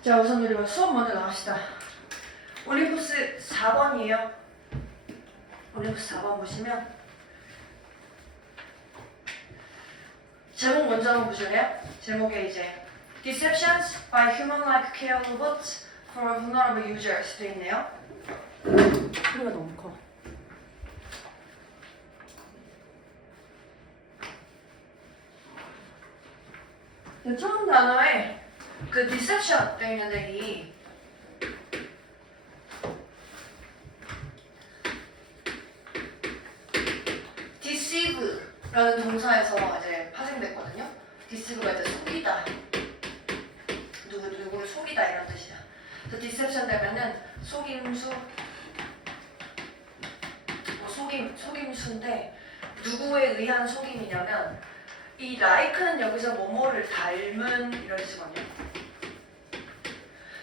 자, 우선 우리가 수업 먼저 나갑시다. 올림푸스 4번이에요. 올림푸스 4번 보시면 제목 먼저 한번 보실래요? 제목에 이제 Deceptions by human-like care robots for vulnerable users 돼 있네요. 소리가 너무 커. 처음 단어에 그 deception 돼 있는데 이 deceive라는 동사에서 이제 파생됐거든요. deceive가 이제 속이다, 누구를 속이다 이런 뜻이야. 그래서 deception 되면은 속임수, 속임수인데 누구에 의한 속임이냐면 이 like는 여기서 뭐뭐를 닮은 이런 뜻이거든요.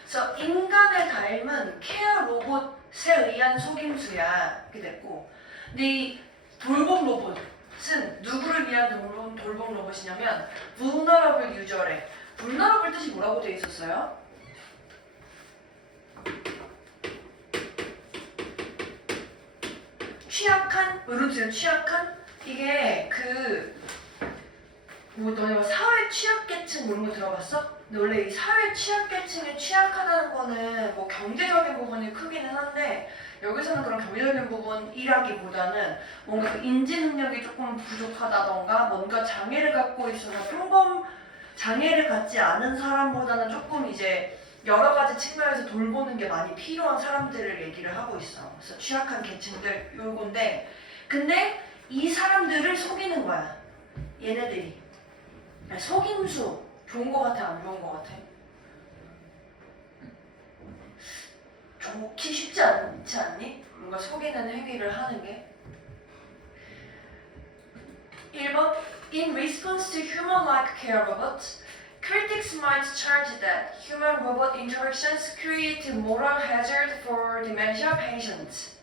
그래서 인간을 닮은 케어 로봇에 의한 속임수야 이렇게 됐고, 근데 이 돌봄 로봇은 누구를 위한 돌봄 로봇이냐면 vulnerable user래. vulnerable 뜻이 뭐라고 되어 있었어요? 취약한? 이런 뜻이에요. 취약한? 이게 너네 사회 취약계층 이런 거 들어봤어? 근데 원래 이 사회 취약계층이 취약하다는 거는 뭐 경제적인 부분이 크기는 한데 여기서는 그런 경제적인 부분이라기보다는 뭔가 그 인지 능력이 조금 부족하다던가 뭔가 장애를 갖고 있어서 장애를 갖지 않은 사람보다는 조금 이제 여러 가지 측면에서 돌보는 게 많이 필요한 사람들을 얘기를 하고 있어. 그래서 취약한 계층들 요건데, 근데 이 사람들을 속이는 거야. 얘네들이. 속임수 좋은 거 같아, 안 좋은 거 같아? 좋기 쉽지 않지 않니? 뭔가 속이는 행위를 하는 게. 1번 In response to human-like care robots, critics might charge that human-robot interactions create moral hazard for dementia patients.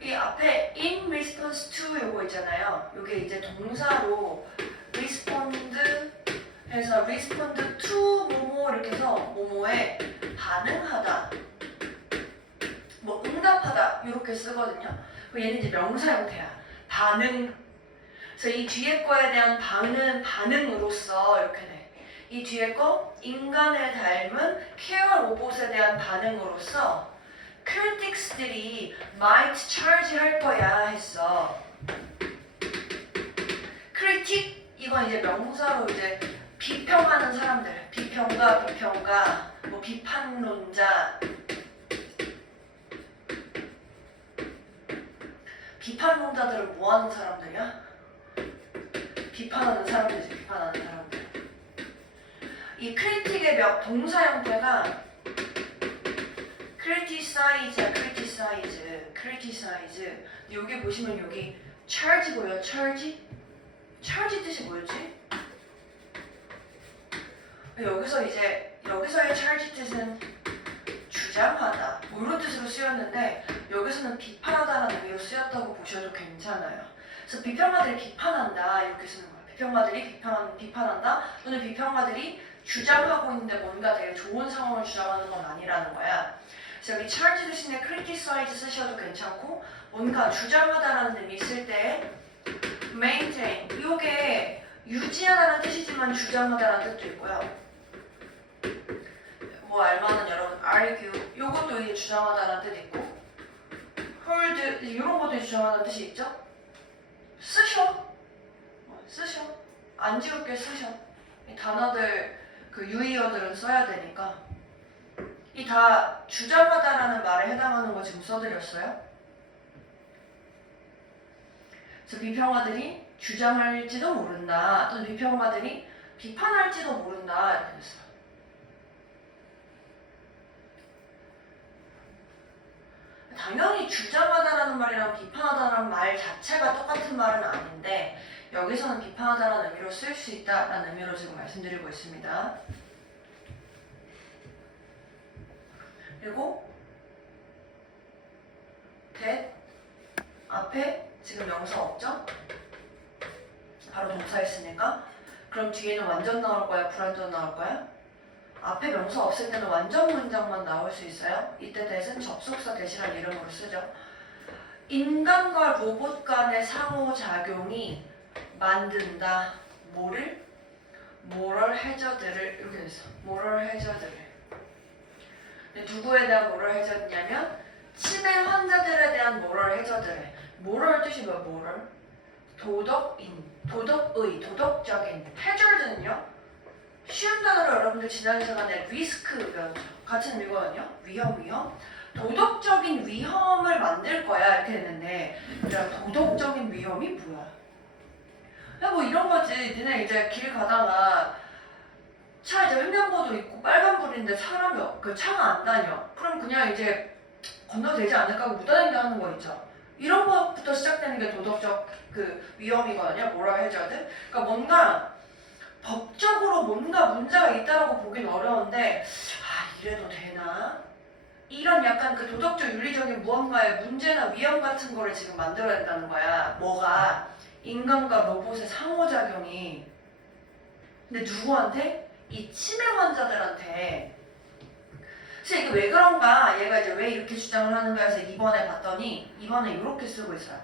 이 앞에 in response to 요거 있잖아요. 요게 이제 동사로 respond 해서 respond to 뭐뭐 이렇게 해서 뭐뭐에 반응하다, 뭐 응답하다 이렇게 쓰거든요. 얘는 이제 명사 형태야. 반응. 그래서 이 뒤에 거에 대한 반응으로서 이렇게 돼. 이 뒤에 거 인간을 닮은 케어 로봇에 대한 반응으로서 critics들이 might charge 할 거야 했어. critic 이건 이제 명사로 이제 비평하는 사람들, 비평가, 뭐 비판론자. 비판론자들은 뭐 하는 사람들이야? 비판하는 사람들이지, 비판하는 사람들. 이 크리틱의 동사 형태가 criticize야, criticize. 여기 보시면 여기 charge 보여요, charge 뜻이 뭐였지? 여기서의 charge 뜻은 주장하다, 뭐 이런 뜻으로 쓰였는데 여기서는 비판하다라는 의미로 쓰였다고 보셔도 괜찮아요. 그래서 비평가들이 비판한다 이렇게 쓰는 거예요. 비평가들이 비판한다, 또는 비평가들이 주장하고 있는데 뭔가 되게 좋은 상황을 주장하는 건 아니라는 거야. 그래서 여기 charge 대신에 criticize 쓰셔도 괜찮고, 뭔가 주장하다라는 의미 쓸 때 maintain, 이게 유지하다는 뜻이지만 주장하다라는 뜻도 있고요. 뭐 알만한 여러분 argue, 요것도 이제 주장하다라는 뜻 있고, hold 이런 것도 주장하다는 뜻이 있죠. 쓰셔. 안 지울게 쓰셔. 이 단어들 그 유의어들은 써야 되니까. 이 다 주장하다라는 말에 해당하는 거 지금 써드렸어요. 그래서 비평가들이 주장할지도 모른다, 또는 비평가들이 비판할지도 모른다 이렇게 됐어요. 당연히 주장하다라는 말이랑 비판하다라는 말 자체가 똑같은 말은 아닌데 여기서는 비판하다라는 의미로 쓸 수 있다라는 의미로 지금 말씀드리고 있습니다. 그리고 that 앞에 지금 명사 없죠? 바로 동사 했으니까 그럼 뒤에는 완전 나올 거야, 불완전 나올 거야? 앞에 명사 없을 때는 완전 문장만 나올 수 있어요. 이때 that은 접속사 대신한 이름으로 쓰죠. 인간과 로봇 간의 상호작용이 만든다. 뭐를? moral hazard를 이렇게 됐어. moral hazard를. 누구에 대한 moral hazard냐면 치매 환자들에 대한 moral hazard래. moral 뜻이 뭐야? moral? 도덕인, 도덕의, 도덕적인. hazard는요? 쉬운 단어로 여러분들 지난 시간에 리스크 배웠죠. 같은 이거거든요. 위험. 도덕적인 위험을 만들 거야 이렇게 했는데 그냥 도덕적인 위험이 뭐야? 뭐 이런 거지. 니네 이제 길 가다가 차 이제 횡단보도 있고 빨간불인데 사람이 그 차가 안 다녀. 그럼 그냥 이제 건너도 되지 않을까 하고 못 다닌다 하는 거 있죠. 이런 것부터 시작되는 게 도덕적 그 위험이거든요. moral hazard. 그러니까 뭔가 법적으로 뭔가 문제가 있다라고 보긴 어려운데 이래도 되나? 이런 약간 그 도덕적 윤리적인 무언가의 문제나 위험 같은 거를 지금 만들어야 된다는 거야. 뭐가? 인간과 로봇의 상호작용이. 근데 누구한테? 이 치매 환자들한테. 그래서 이게 왜 그런가? 얘가 이제 왜 이렇게 주장을 하는가 해서 이번에 봤더니 이번에 이렇게 쓰고 있어요.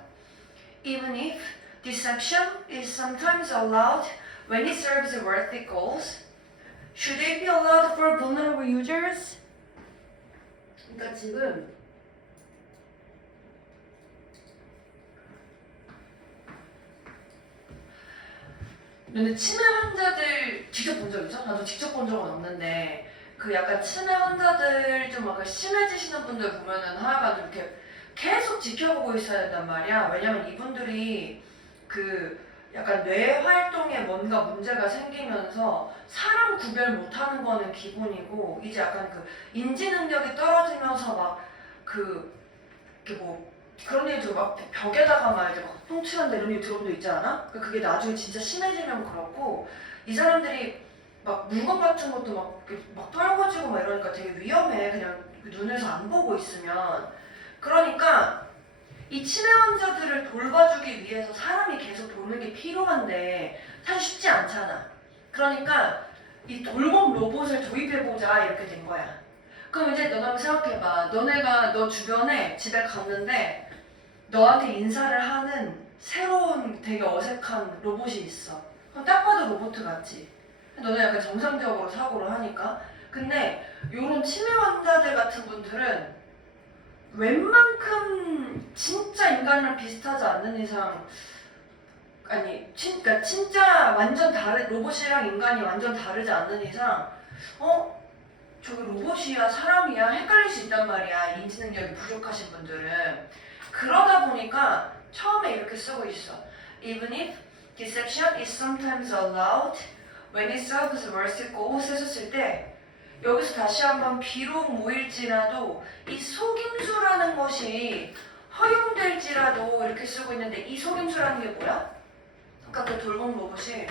Even if deception is sometimes allowed when it serves worthy goals, should it be allowed for vulnerable users? 그러니까 지금 근데 치매 환자들 직접 본 적 있죠? 나도 직접 본 적은 없는데 그 약간 치매 환자들 좀 막 심해지시는 분들 보면은 하여간 좀 이렇게 계속 지켜보고 있어야 된단 말이야. 왜냐면 이분들이 그 약간 뇌 활동에 뭔가 문제가 생기면서 사람 구별 못하는 거는 기본이고 이제 약간 그 인지 능력이 떨어지면서 막 그 이렇게 뭐 그런 얘기도 막 벽에다가 막 이제 막 똥칠한다 이런 얘기 들어본 적 있지 않아? 그게 나중에 진짜 심해지면 그렇고 이 사람들이 막 물건 같은 것도 막 떨궈지고 막 이러니까 되게 위험해. 그냥 눈에서 안 보고 있으면. 그러니까 이 치매 환자들을 돌봐주기 위해서 사람이 계속 도는 게 필요한데 사실 쉽지 않잖아. 그러니까 이 돌봄 로봇을 도입해보자 이렇게 된 거야. 그럼 이제 너네 한번 생각해봐. 너네가 너 주변에 집에 갔는데 너한테 인사를 하는 새로운 되게 어색한 로봇이 있어. 그럼 딱 봐도 로봇 같지? 너네 약간 정상적으로 사고를 하니까. 근데 요런 치매 환자들 같은 분들은 웬만큼 진짜 인간이랑 비슷하지 않는 이상 그러니까 진짜 완전 로봇이랑 인간이 완전 다르지 않는 이상 저게 로봇이야 사람이야 헷갈릴 수 있단 말이야. 인지 능력이 부족하신 분들은. 그러다 보니까 처음에 이렇게 쓰고 있어. Even if deception is sometimes allowed when it serves worthy goals 했었을 때 여기서 다시 한번 비록 모일지라도 이 속임수라는 것이 허용될지라도 이렇게 쓰고 있는데 이 속임수라는 게 뭐야? 아까 그 돌봄 로봇이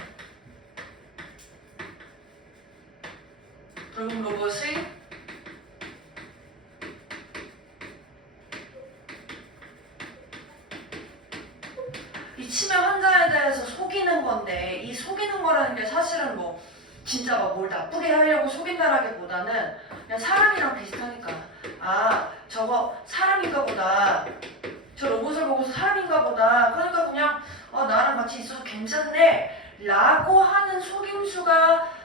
이 치매 환자에 대해서 속이는 건데 이 속이는 거라는 게 사실은 뭐 진짜 막 뭘 나쁘게 하려고 속인다라기보다는 그냥 사람이랑 비슷하니까 저거 사람인가 보다. 저 로봇을 보고서 사람인가 보다. 그러니까 그냥 나랑 같이 있어도 괜찮네 라고 하는 속임수가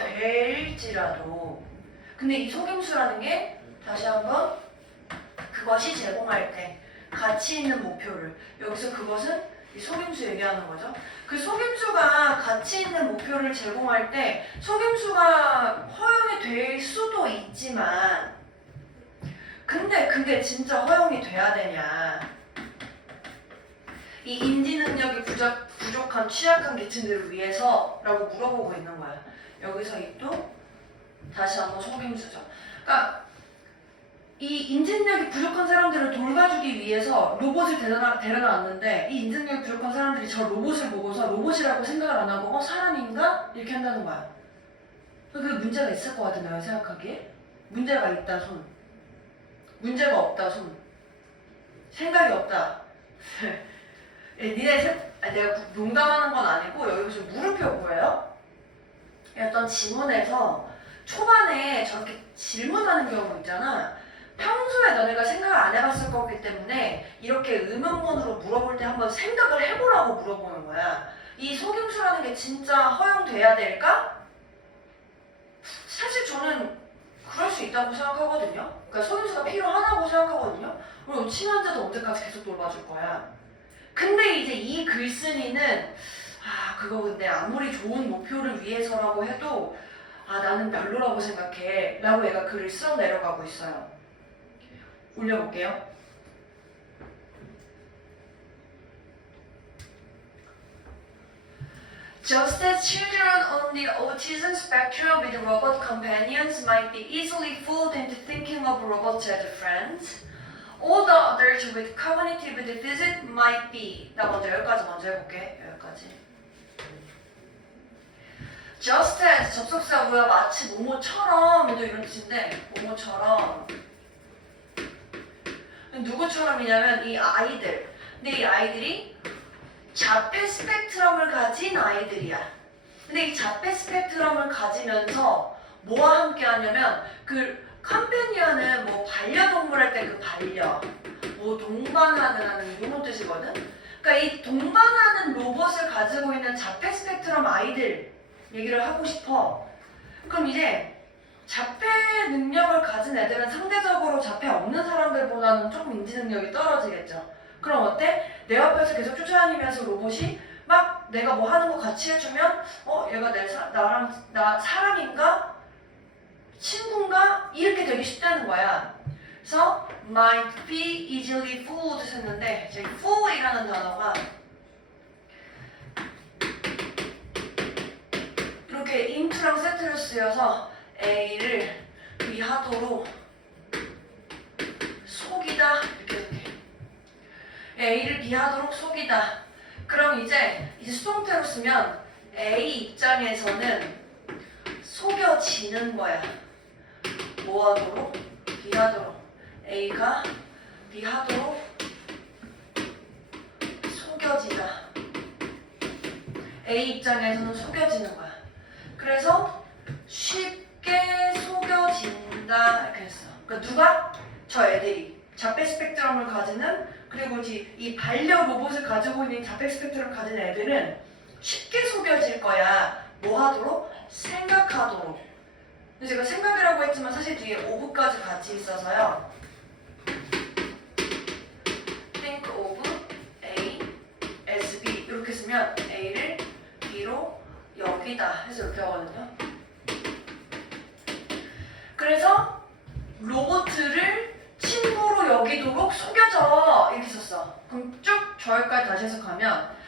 허용될지라도 근데 이 속임수라는 게 다시 한번 그것이 제공할 때 가치 있는 목표를 여기서 그것은 이 속임수 얘기하는 거죠. 그 속임수가 가치 있는 목표를 제공할 때 속임수가 허용이 될 수도 있지만 근데 그게 진짜 허용이 돼야 되냐. 이 인지 능력이 부족한 취약한 계층들을 위해서라고 물어보고 있는 거야. 여기서 이 또 다시 한번 속임수죠. 그러니까 이 인지능력이 부족한 사람들을 돌봐주기 위해서 로봇을 데려놨는데 이 인지능력이 부족한 사람들이 저 로봇을 보고서 로봇이라고 생각을 안 하고 사람인가? 이렇게 한다는 거야. 그게 문제가 있을 것 같아 내가 생각하기에. 문제가 있다 손. 문제가 없다 손. 생각이 없다. 내가 농담하는 건 아니고 여기 무슨 물음표 보여요? 어떤 지문에서 초반에 저렇게 질문하는 경우 있잖아. 평소에 너네가 생각을 안 해봤을 거기 때문에 이렇게 의문문으로 물어볼 때 한번 생각을 해보라고 물어보는 거야. 이 속임수라는 게 진짜 허용돼야 될까? 사실 저는 그럴 수 있다고 생각하거든요. 그러니까 속임수가 필요하다고 생각하거든요. 그리고 친한데도 언제까지 계속 돌봐줄 거야. 근데 이제 이 글쓴이는 그거 근데 아무리 좋은 목표를 위해서라고 해도 나는 별로라고 생각해 라고 얘가 글을 써 내려가고 있어요. 올려볼게요. Just as children on the autism spectrum with robot companions might be easily fooled into thinking of robots as friends, all the others with cognitive deficit might be. 나 여기까지 먼저 해볼게. 여기까지. Just as 접속사고요. 마치 뭐뭐처럼도 이런 뜻인데 뭐뭐처럼 누구처럼이냐면 이 아이들. 근데 이 아이들이 자폐 스펙트럼을 가진 아이들이야. 근데 이 자폐 스펙트럼을 가지면서 뭐와 함께 하냐면 그 컴패니언은 뭐 반려동물 할 때 그 반려, 뭐 동반하는 이런 뜻이거든. 그러니까 이 동반하는 로봇을 가지고 있는 자폐 스펙트럼 아이들 얘기를 하고 싶어. 그럼 이제 자폐 능력을 가진 애들은 상대적으로 자폐 없는 사람들보다는 조금 인지 능력이 떨어지겠죠. 그럼 어때? 내 옆에서 계속 쫓아다니면서 로봇이 막 내가 뭐 하는 거 같이 해주면 얘가 나 사람인가? 친구인가? 이렇게 되기 쉽다는 거야. 그래서 might be easily fooled 했는데 이제 fool이라는 단어가 이렇게 into랑 세트로 쓰여서 A를 B하도록 속이다 이렇게 A를 B하도록 속이다. 그럼 이제 수동태로 쓰면 A 입장에서는 속여지는 거야. 뭐 하도록? B하도록. A가 B하도록 속여지다. A 입장에서는 속여지는 거야. 그래서 쉽게 속여진다 이렇게 했어. 그러니까 누가? 저 애들이 자폐 스펙트럼을 가지는 그리고 이 반려 로봇을 가지고 있는 자폐 스펙트럼을 가진 애들은 쉽게 속여질 거야. 뭐 하도록? 생각하도록. 근데 제가 생각이라고 했지만 사실 뒤에 of까지 같이 있어서요. Think of A as B 이렇게 쓰면 A를 B로 여기다 해서 이렇게 하거든요. 그래서 로봇을 친구로 여기도록 속여져 이렇게 썼어. 그럼 쭉 저기까지 다시 해석하면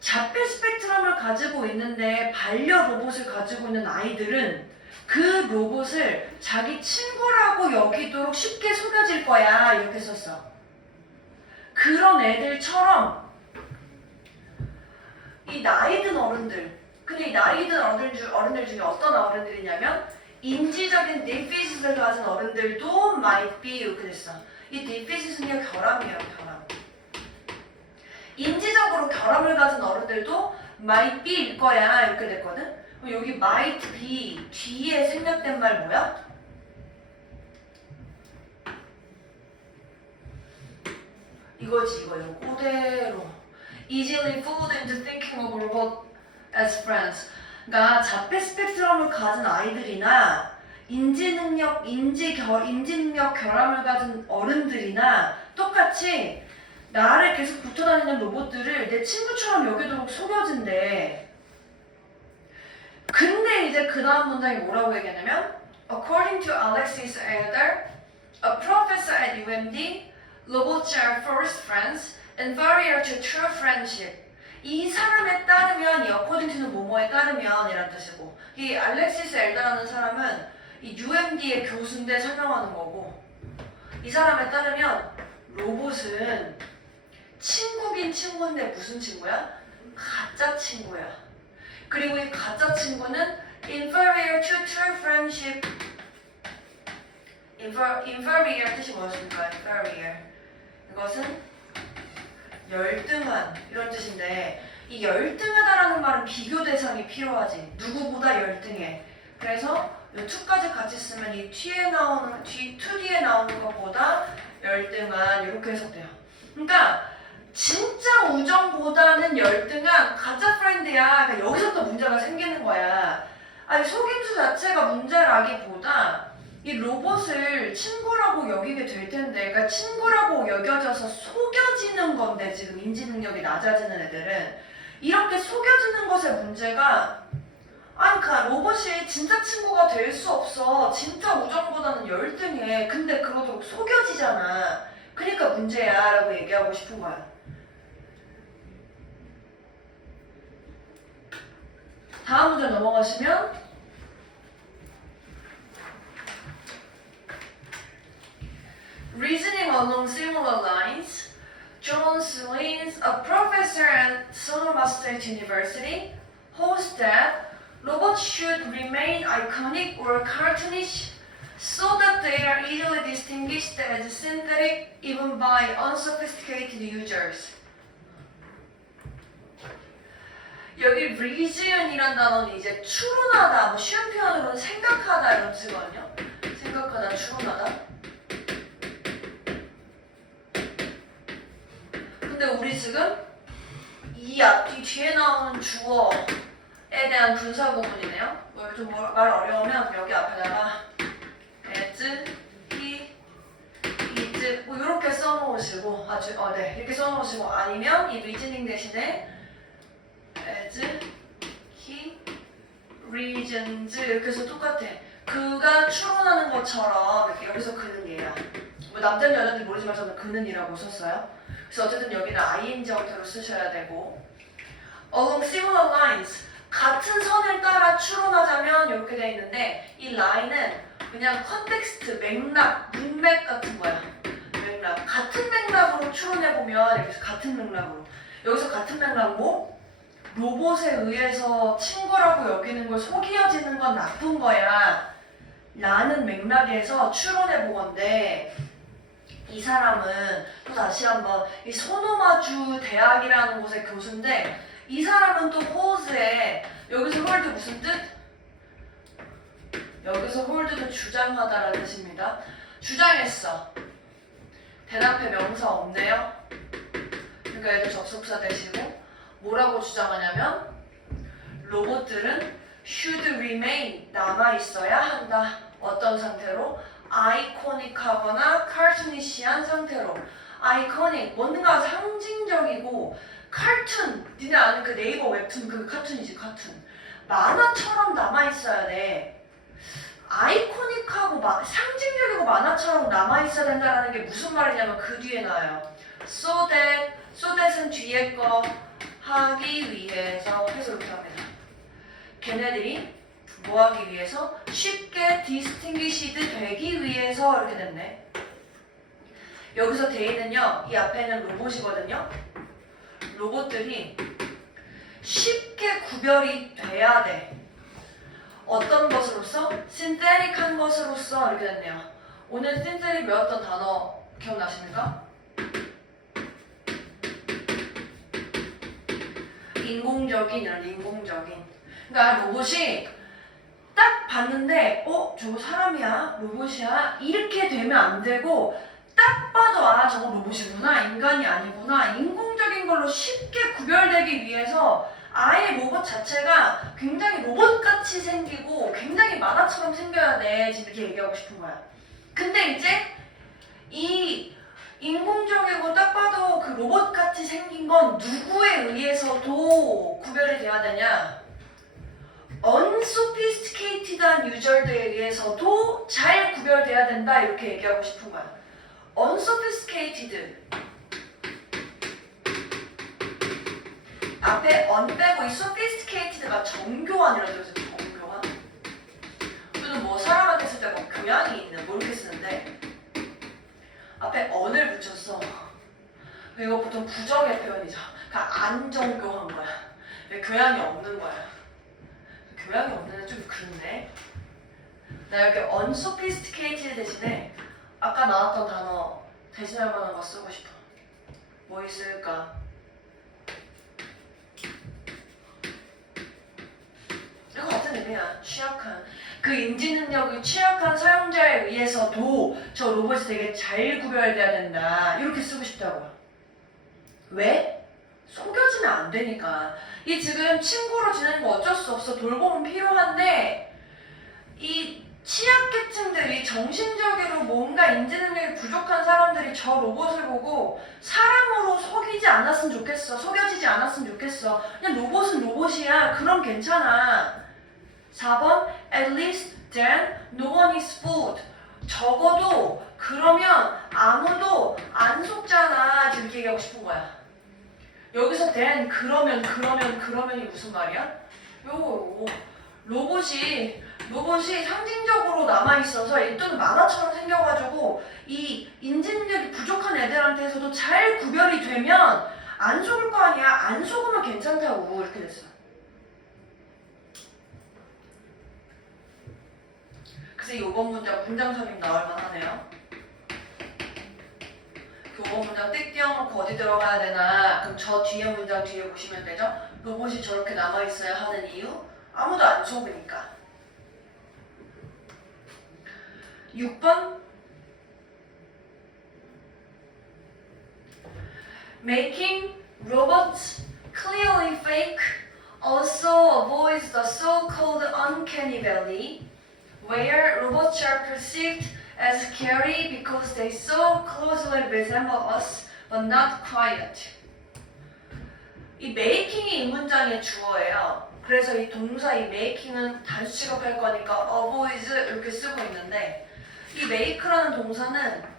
자폐 스펙트럼을 가지고 있는데 반려 로봇을 가지고 있는 아이들은 그 로봇을 자기 친구라고 여기도록 쉽게 속여질 거야 이렇게 썼어. 그런 애들처럼 이 나이 든 어른들, 근데 이 나이 든 어른들 중에 어떤 어른들이냐면 인지적인 디피시트를 가진 어른들도 might be 이렇게 됐어. 이 디피시트는요 결함이에요, 결함. 인지적으로 결함을 가진 어른들도 might be일 거야 이렇게 됐거든. 그럼 여기 might be 뒤에 생략된 말 뭐야? 이거지 이거 그대로 easily fooled into thinking of robot as friends. 그러니까 자폐 스펙트럼을 가진 아이들이나 인지능력 결함을 가진 어른들이나 똑같이 나를 계속 붙어다니는 로봇들을 내 친구처럼 여기도록 속여진대. 근데 이제 그 다음 문장이 뭐라고 얘기하냐면 According to Alexis Elder, a professor at UMD, robots are first friends, inferior to true friendship. 이 사람에 따르면, 이 according to는 뭐뭐에 따르면 이란 뜻이고, 이 알렉시스 엘더라는 사람은 이 UMD의 교수인데 설명하는 거고, 이 사람에 따르면 로봇은 친구긴 친구인데 무슨 친구야? 가짜 친구야. 그리고 이 가짜 친구는 inferior to true friendship. inferior 뜻이 뭐였습니까? inferior. 이것은 열등한 이런 뜻인데 이 열등하다라는 말은 비교 대상이 필요하지. 누구보다 열등해. 그래서 이 2까지 같이 쓰면 이 뒤에 나오는 2 뒤에 나오는 것보다 열등한 이렇게 해석돼요. 그러니까 진짜 우정보다는 열등한 가짜 프렌드야. 그러니까 여기서부터 문제가 생기는 거야. 아니 속임수 자체가 문제라기보다 이 로봇을 친구라고 여기게 될 텐데, 그러니까 친구라고 여겨져서 속여지는 건데, 지금 인지 능력이 낮아지는 애들은 이렇게 속여지는 것의 문제가, 아니 그러니까 로봇이 진짜 친구가 될 수 없어. 진짜 우정보다는 열등해. 근데 그러도록 속여지잖아. 그러니까 문제야 라고 얘기하고 싶은 거야. 다음 문제 넘어가시면 Reasoning along similar lines, John Slins, a professor at Sonoma State University, holds that robots should remain iconic or cartoonish so that they are easily distinguished as synthetic even by unsophisticated users. 여기 reason이란 단어는 이제 추론하다, 뭐 쉬운 표현으로는 생각하다 이런 뜻이거든요. 생각하다, 추론하다. 근데 우리 지금 이 앞뒤 뒤에 나오는 주어에 대한 분사 구문이네요. 좀 말 어려우면 여기 앞에다가 as, he, is 뭐 이렇게 써놓으시고 네 이렇게 써놓으시고 아니면 이 reasoning 대신에 as, he, reasons 이렇게 해서 똑같아. 그가 추론하는 것처럼 이렇게 여기서 그는 얘야. 뭐 남자는 여자인지 모르지만 저는 그는 이라고 썼어요. 그래서 어쨌든 여기는 ing 형태로 쓰셔야 되고 along similar lines 같은 선을 따라 추론하자면 이렇게 되어 있는데 이 line은 그냥 컨텍스트, 맥락, 문맥 같은 거야. 맥락. 같은 맥락으로 추론해보면 이렇게 같은 맥락으로 여기서 같은 맥락 뭐? 로봇에 의해서 친구라고 여기는 걸 속이어지는 건 나쁜 거야 라는 맥락에서 추론해보건데 이 사람은 또 다시 한번 이 소노마주 대학이라는 곳의 교수인데 이 사람은 또 호즈에 여기서 홀드 무슨 뜻? 여기서 홀드는 주장하다라는 뜻입니다. 주장했어. 대답해 명사 없네요. 그러니까 얘도 접속사 대시고 뭐라고 주장하냐면 로봇들은 should remain 남아있어야 한다. 어떤 상태로? 아이코닉하거나 카르투니시한 상태로. 아이코닉 뭔가 상징적이고 카툰 니네 아는 그 네이버 웹툰 그 카툰이지 카툰 만화처럼 남아있어야 돼. 아이코닉하고 상징적이고 만화처럼 남아있어야 된다는 게 무슨 말이냐면 그 뒤에 나와요. so that은 뒤에 거 하기 위해서 해서 이렇게 합니다. 걔네들이 뭐 하기 위해서? 쉽게 distinguished 되기 위해서 이렇게 됐네. 여기서 대의는요, 이 앞에는 로봇이거든요. 로봇들이 쉽게 구별이 돼야 돼. 어떤 것으로서? 신테릭한 것으로서 이렇게 됐네요. 오늘 신테릭 배웠던 단어 기억나십니까? 인공적인 이런 인공적인. 그러니까 로봇이 딱 봤는데 저거 사람이야? 로봇이야? 이렇게 되면 안 되고 딱 봐도 저거 로봇이구나 인간이 아니구나 인공적인 걸로 쉽게 구별되기 위해서 아예 로봇 자체가 굉장히 로봇같이 생기고 굉장히 만화처럼 생겨야 돼. 지금 이렇게 얘기하고 싶은 거야. 근데 이제 이 인공적이고 딱 봐도 그 로봇같이 생긴 건 누구에 의해서도 구별이 돼야 되냐? unsophisticated한 유저들에 의해서도 잘 구별돼야 된다 이렇게 얘기하고 싶은 거야. unsophisticated 앞에 un 빼고 이 sophisticated가 정교한이라는 뜻이죠. 정교한. 또는 뭐 사람한테 쓸 때 뭐 교양이 있는 뭐 이렇게 쓰는데 앞에 on을 붙였어. 이거 보통 부정의 표현이죠. 그러니까 안 정교한 거야. 교양이 없는 거야. 교양이 없는 애는 좀 그런데 나 여기 unsophisticated 대신에 아까 나왔던 단어 대신할 만한 거 쓰고 싶어. 뭐 있을까? 이거 같은 의미야. 취약한. 그 인지 능력이 취약한 사용자에 의해서도 저 로봇이 되게 잘 구별돼야 된다. 이렇게 쓰고 싶다고요. 왜? 속여지면 안 되니까. 이 지금 친구로 지내는 거 어쩔 수 없어. 돌봄은 필요한데 이 취약계층들이 정신적으로 뭔가 인지 능력이 부족한 사람들이 저 로봇을 보고 사람으로 속이지 않았으면 좋겠어. 속여지지 않았으면 좋겠어. 그냥 로봇은 로봇이야. 그럼 괜찮아. 4번 At least then no one is fooled. 적어도 그러면 아무도 안 속잖아. 지금 이렇게 얘기하고 싶은 거야. 여기서 then 그러면이 무슨 말이야? 요 로봇이 상징적으로 남아있어서 또는 만화처럼 생겨가지고 이 인지능력이 부족한 애들한테서도 잘 구별이 되면 안 속을 거 아니야. 안 속으면 괜찮다고 이렇게 됐어. 그래서 이 5번 문장 선임 나올 만하네요. 그 5번 문장 띡 띄워놓고 어디 들어가야 되나? 그럼 저 뒤에 문장 뒤에 보시면 되죠? 로봇이 저렇게 남아있어야 하는 이유? 아무도 안 속으니까. 6번 Making robots clearly fake also avoids the so-called uncanny valley where robots are perceived as scary because they so closely resemble us but not quite. 이 making이 이 문장의 주어예요. 그래서 이 동사 이 making은 단수 취급할 거니까 avoids 이렇게 쓰고 있는데 이 make라는 동사는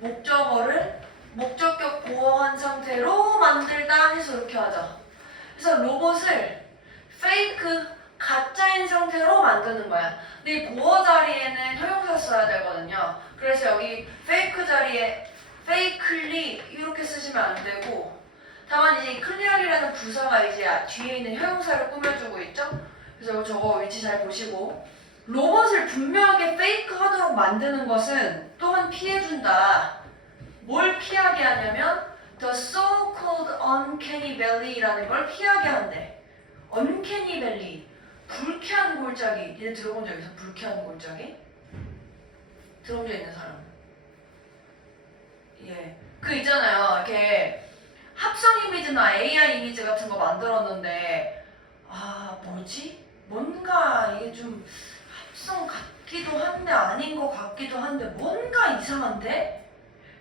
목적어를 목적격 보호한 상태로 만들다 해서 이렇게 하죠. 그래서 로봇을 fake 가짜인 상태로 만드는 거야. 근데 이 보호 자리에는 형용사 써야 되거든요. 그래서 여기 fake 자리에 fakely 이렇게 쓰시면 안 되고 다만 이제 clearly라는 부사가 이제 뒤에 있는 형용사를 꾸며주고 있죠. 그래서 저거 위치 잘 보시고 로봇을 분명하게 fake 하도록 만드는 것은 또한 피해준다. 뭘 피하게 하냐면 the so-called uncanny valley라는 걸 피하게 한대. uncanny valley 불쾌한 골짜기. 얘네 들어본 적 있어? 불쾌한 골짜기? 들어본 적 있는 사람? 예. 그 있잖아요. 이렇게 합성 이미지나 AI 이미지 같은 거 만들었는데 뭐지? 뭔가 이게 좀 합성 같기도 한데 아닌 것 같기도 한데 뭔가 이상한데?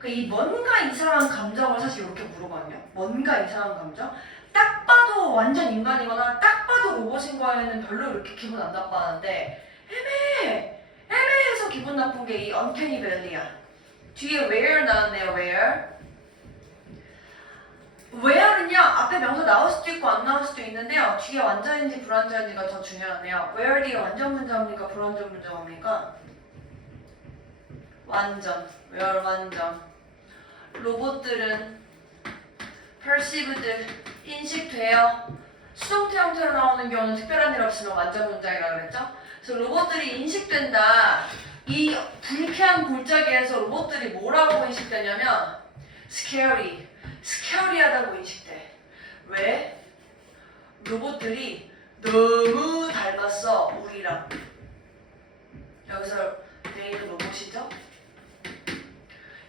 이 뭔가 이상한 감정을 사실 이렇게 물어봤냐? 뭔가 이상한 감정? 딱 봐도 완전 인간이거나 딱 봐도 로봇인 거에는 별로 이렇게 기분 안 나빠하는데 애매해서 기분 나쁜 게 이 uncanny valley야. 뒤에 where 나왔네요. where는요 앞에 명사 나올 수도 있고 안 나올 수도 있는데요. 뒤에 완전인지 불완전인지가 더 중요하네요. where 뒤에 완전 문장입니까? 불완전 문장입니까? 완전. where 완전. 로봇들은 perceived 인식돼요. 수동태 형태로 나오는 경우는 특별한 일 없으면 완전 문장이라고 그랬죠? 그래서 로봇들이 인식된다. 이 불쾌한 골짜기에서 로봇들이 뭐라고 인식되냐면 scary하다고 인식돼. 왜? 로봇들이 너무 닮았어 우리랑. 여기서 내일은 로봇이죠?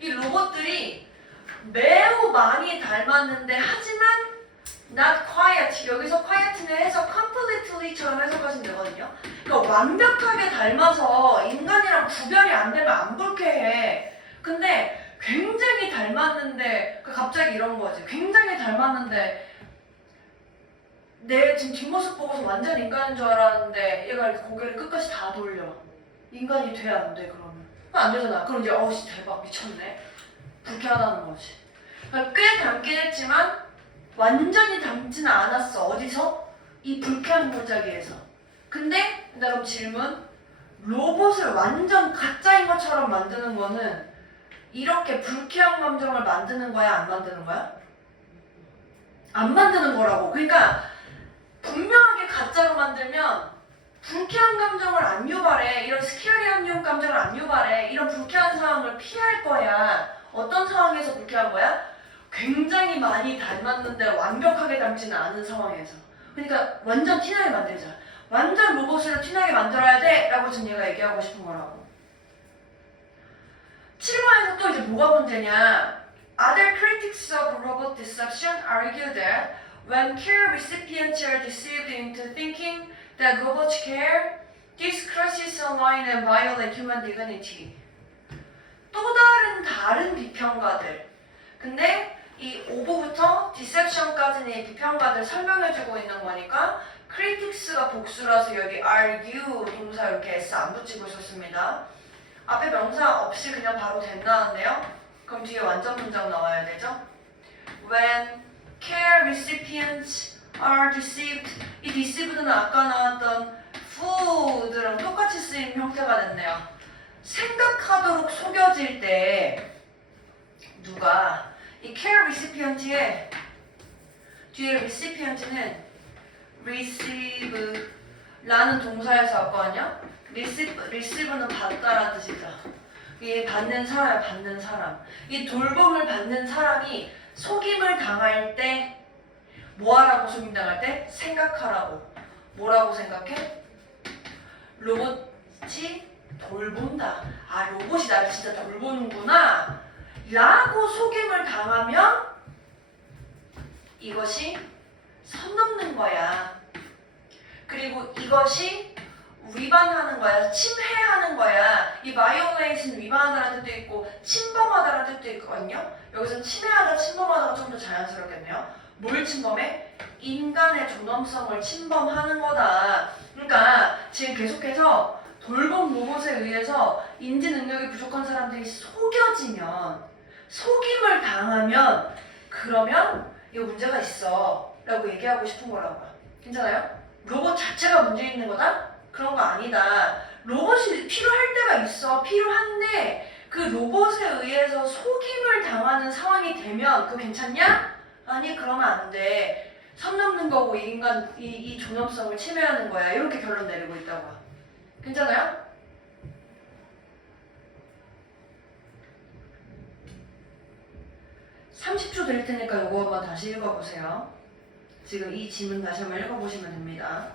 이 로봇들이 매우 많이 닮았는데 하지만 not quiet. 여기서 quiet는 해서 completely처럼 해석하시면 되거든요. 그러니까 완벽하게 닮아서 인간이랑 구별이 안 되면 안 불쾌해. 근데 굉장히 닮았는데 갑자기 이런 거지. 굉장히 닮았는데 내 지금 뒷모습 보고서 완전 인간인 줄 알았는데 얘가 이렇게 고개를 끝까지 다 돌려. 인간이 돼 안 돼 그러면? 안 되잖아. 그럼 이제 대박 미쳤네. 불쾌하다는 거지. 그러니까 꽤 닮긴 했지만 완전히 닮지는 않았어. 어디서? 이 불쾌한 골짜기에서. 근데 그다음 질문. 로봇을 완전 가짜인 것처럼 만드는 거는 이렇게 불쾌한 감정을 만드는 거야? 안 만드는 거야? 안 만드는 거라고. 그러니까 분명하게 가짜로 만들면 불쾌한 감정을 안 유발해. 이런 스케어리한 감정을 안 유발해. 이런 불쾌한 상황을 피할 거야. 어떤 상황에서 불쾌한 거야? 굉장히 많이 닮았는데 완벽하게 닮지는 않은 상황에서. 그러니까 완전 티나게 만들자. 완전 로봇으로 티나게 만들어야 돼 라고 지금 얘가 얘기하고 싶은 거라고. 7번에서 또 이제 뭐가 문제냐. Other critics of robot deception argue that when care recipients are deceived into thinking that robots care, this crosses a line and violate human dignity. 또 다른 비평가들. 근데 이 오버부터 디셉션까지는 이 비평가들 설명해주고 있는 거니까 critics가 복수라서 여기 argue 동사 이렇게 S 안 붙이고 있었습니다. 앞에 명사 없이 그냥 바로 된다는데요. 그럼 뒤에 완전 문장 나와야 되죠. When care recipients are deceived. 이 deceived는 아까 나왔던 fool드랑 똑같이 쓰인 형태가 됐네요. 생각하도록 속여질 때 누가 이 care recipient의 뒤에 recipient는 receive라는 동사에서 왔거든요. receive는 받다라는 뜻이죠. 이 받는 사람이야, 받는 사람. 이 돌봄을 받는 사람이 속임을 당할 때 뭐하라고 속임당할 때? 생각하라고. 뭐라고 생각해? 로봇이 돌본다. 아, 로봇이 나를 진짜 돌보는구나 라고 속임을 당하면 이것이 선 넘는 거야. 그리고 이것이 위반하는 거야. 침해하는 거야. 이 violate는 위반하다라는 뜻도 있고 침범하다라는 뜻도 있거든요. 여기서는 침해하다, 침범하다가 좀 더 자연스럽겠네요. 뭘 침범해? 인간의 존엄성을 침범하는 거다. 그러니까 지금 계속해서 돌봄 로봇에 의해서 인지 능력이 부족한 사람들이 속여지면, 속임을 당하면 그러면 이거 문제가 있어 라고 얘기하고 싶은 거라고요. 괜찮아요? 로봇 자체가 문제 있는 거다? 그런 거 아니다. 로봇이 필요할 때가 있어. 필요한데 그 로봇에 의해서 속임을 당하는 상황이 되면 그거 괜찮냐? 아니, 그러면 안 돼. 선 넘는 거고 이 인간 이 존엄성을 침해하는 거야. 이렇게 결론 내리고 있다고. 괜찮아요? (30초) 드릴 테니까 이거 한번 다시 읽어보세요. 지금 이 지문 다시 한번 읽어보시면 됩니다.